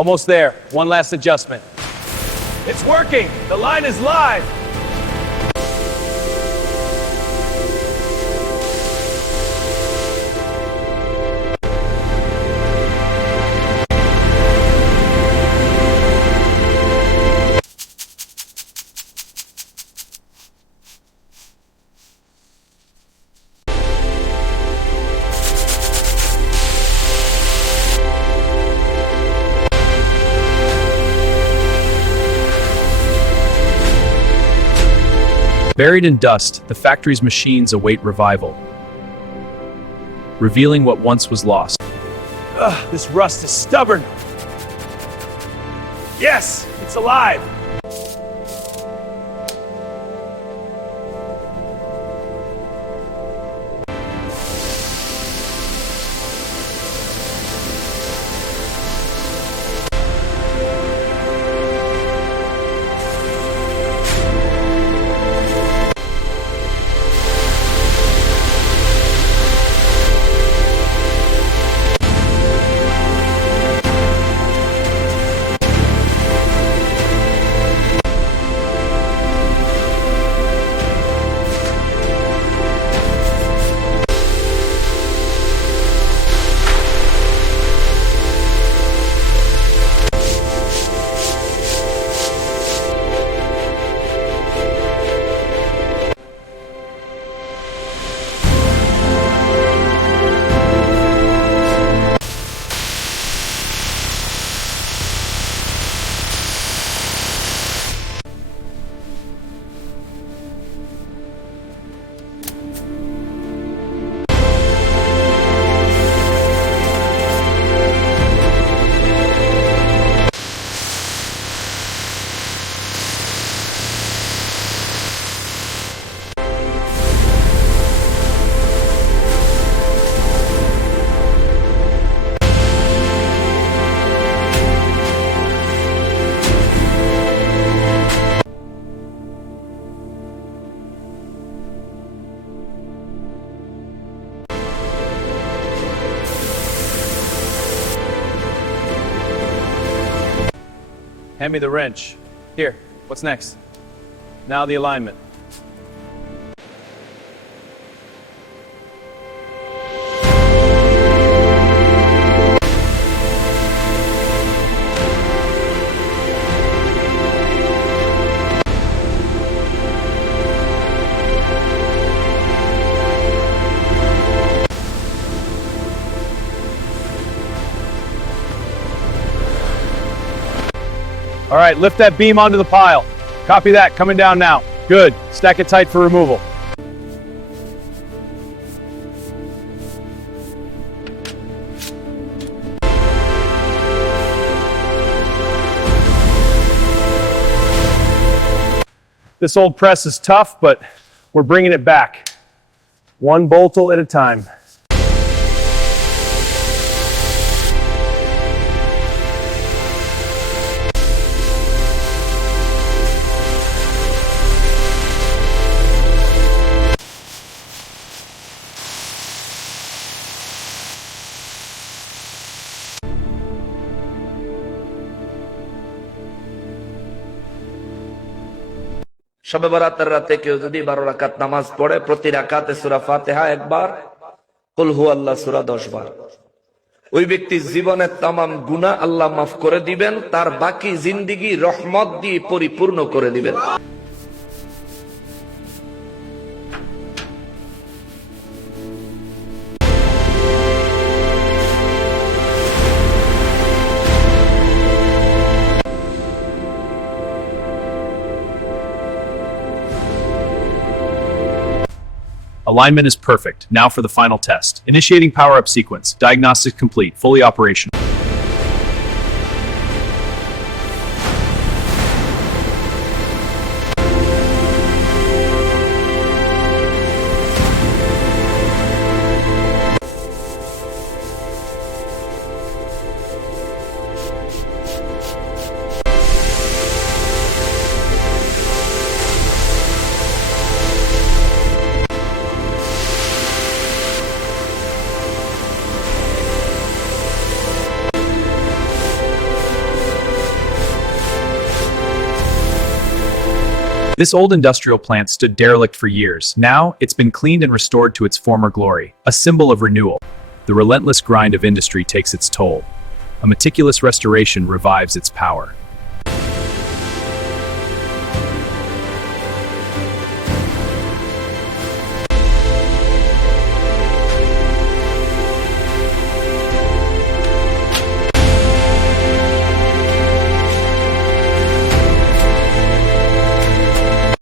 Almost there. One last adjustment. It's working. The line is live. Buried in dust, the factory's machines await revival, revealing what once was lost. Ugh, this rust is stubborn. Yes, it's alive. Hand me the wrench. Here, what's next? Now the alignment. All right, lift that beam onto the pile. Copy that, coming down now. Good, stack it tight for removal. This old press is tough, but we're bringing it back. One boltle at a time. শবে বরাতের রাতে কেউ যদি 12 রাকাত নামাজ পড়ে, প্রতি রাকাতে সূরা ফাতিহা একবার, কুল হুয়াল্লাহ সূরা 10 বার, ওই ব্যক্তির জীবনের তামাম গুনাহ আল্লাহ মাফ করে দিবেন, তার বাকি জিন্দেগি রহমত দিয়ে পরিপূর্ণ করে দিবেন। Alignment is perfect. Now for the final test. Initiating power-up sequence. Diagnostics complete. Fully operational. This old industrial plant stood derelict for years. Now, it's been cleaned and restored to its former glory, a symbol of renewal. The relentless grind of industry takes its toll. A meticulous restoration revives its power.